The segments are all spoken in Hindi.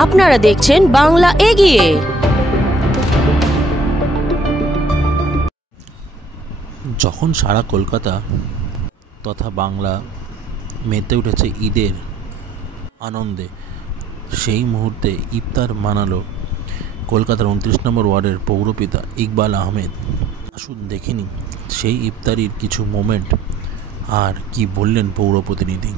আপনারা দেখছেন বাংলা এগিয়ে। যখন সারা কলকাতা তথা বাংলা মেতে উঠেছে ঈদের আনন্দে, সেই মুহূর্তে ইফতার মানালো কলকাতার 29 নম্বর ওয়ার্ডের পৌরপিতা ইকবাল আহমেদ। আসুন দেখিনি সেই ইফতারির কিছু মোমেন্ট আর কি বললেন পৌর প্রতিনিধি।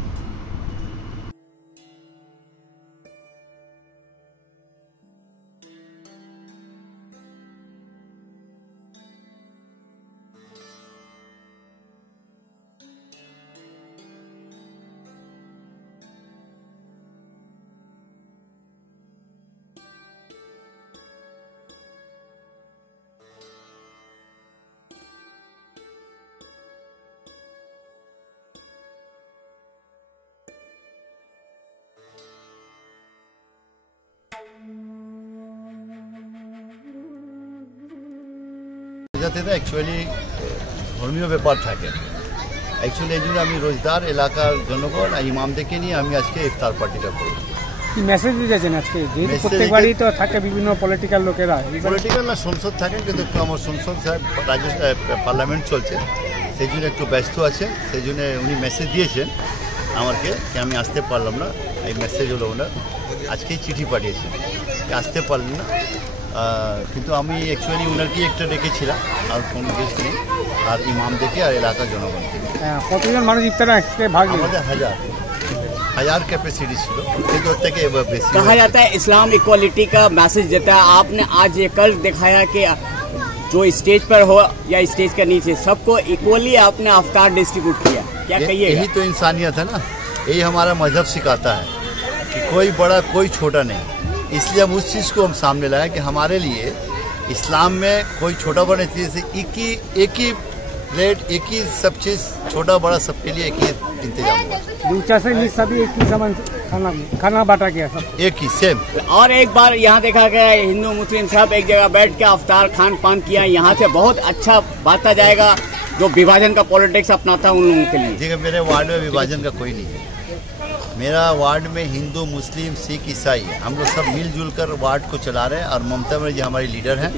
एक्चुअली धर्मीय ব্যাপার থাকে एक्चुअली এই জন্য আমি রোজদার এলাকার জনগণ আর ইমামদেরকে নিয়ে আমি আজকে ইফতার পার্টিটা করব। কি মেসেজ দিয়েছেন আজকে? যেহেতু প্রত্যেকবারই তো থাকে বিভিন্ন পলিটিক্যাল লোকেরা, পলিটিক্যাল না সংসদ থাকেন, কিন্তু একটু আমার সংসদ সাহেব রাজ্য পার্লামেন্ট চলছে, সেই জন্য একটু ব্যস্ত আছে, সেই জন্য উনি মেসেজ দিয়েছেন আমাকে যে আমি আসতে পারলাম না। এই মেসেজ হলো ওনার, আজকেই চিঠি পাঠিয়েছেন আসতে পারলেন না, কিন্তু আমি অ্যাকচুয়ালি ওনারকেই একটা রেখেছিলাম আর কোনো গেস্ট নেই, আর ইমামদেরকে আর এলাকার জনগণকে। কতজন মানুষ ইফতারে আজকে ভাগ? আমাদের हजार कैपेसिटी ছিল, কিন্তু ওর থেকে এবার বেশি। कहा जाता है इस्लाम इक्वालिटी का मैसेज देता है। आपने आज ये कल दिखाया कि जो स्टेज पर हो या स्टेज के नीचे सबको इक्वली आपने अफ्तार डिस्ट्रीब्यूट किया, क्या कहिएगा? यही तो इंसानियत है ना, यही हमारा मजहब सिखाता है कि कोई बड़ा कोई छोटा नहीं। इसलिए हम उस चीज़ को हम सामने लाए कि हमारे लिए इस्लाम में कोई छोटा बड़ा नहीं, जैसे एक ही प्लेट, एक ही सब चीज़, छोटा बड़ा सबके लिए एक ही इंतजाम हुआ। सभी एक ही सामान खाना बांटा गया, सब एक ही सेम। और एक बार यहाँ देखा गया हिंदू मुस्लिम सब एक जगह बैठ के अफ्तार खान पान किया। यहाँ से बहुत अच्छा बांटा जाएगा। जो विभाजन का पॉलिटिक्स अपनाता है उन लोगों के लिए। देखिए, मेरे वार्ड में विभाजन का कोई नहीं है। मेरा वार्ड में हिंदू मुस्लिम सिख ईसाई है, हम लोग सब मिलजुल कर वार्ड को चला रहे हैं। और ममता बनर्जी हमारी लीडर हैं,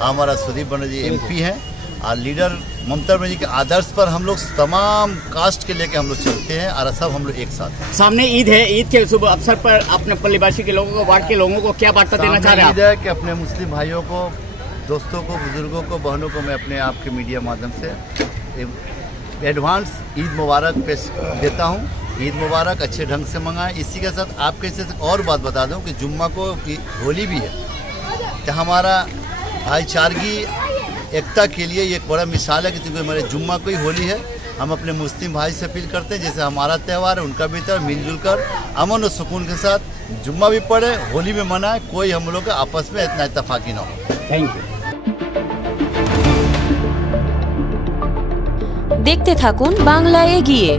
हमारा सुदीप बनर्जी MP हैं, और लीडर ममता बनर्जी के आदर्श पर हम लोग तमाम कास्ट के लेके हम लोग चलते हैं, और सब हम लोग एक साथ हैं। सामने ईद है, ईद के शुभ अवसर पर अपने पल्लीबासी के लोगों को, वार्ड के लोगों को क्या वार्ता देना चाह रहे हैं? ईद है कि अपने मुस्लिम भाइयों को, दोस्तों को, बुजुर्गों को, बहनों को मैं अपने आप के मीडिया माध्यम से एडवांस ईद मुबारक पेश देता हूँ। ईद मुबारक, अच्छे ढंग से मंगाएं। इसी के साथ आपके से और बात बता दूं कि जुम्मा को होली भी है, तो हमारा भाईचारगी एकता के लिए ये एक बड़ा मिसाल है कि क्योंकि हमारे जुम्मा को ही होली है, हम अपने मुस्लिम भाई से अपील करते हैं जैसे हमारा त्यौहार है उनका भी त्यौहार, मिलजुल कर अमन और सुकून के साथ जुम्मा भी पढ़े, होली भी मनाए, कोई हम लोग के आपस में इतना इत्तेफाकी ना हो। Thank you. দেখতে থাকুন বাংলা এগিয়ে।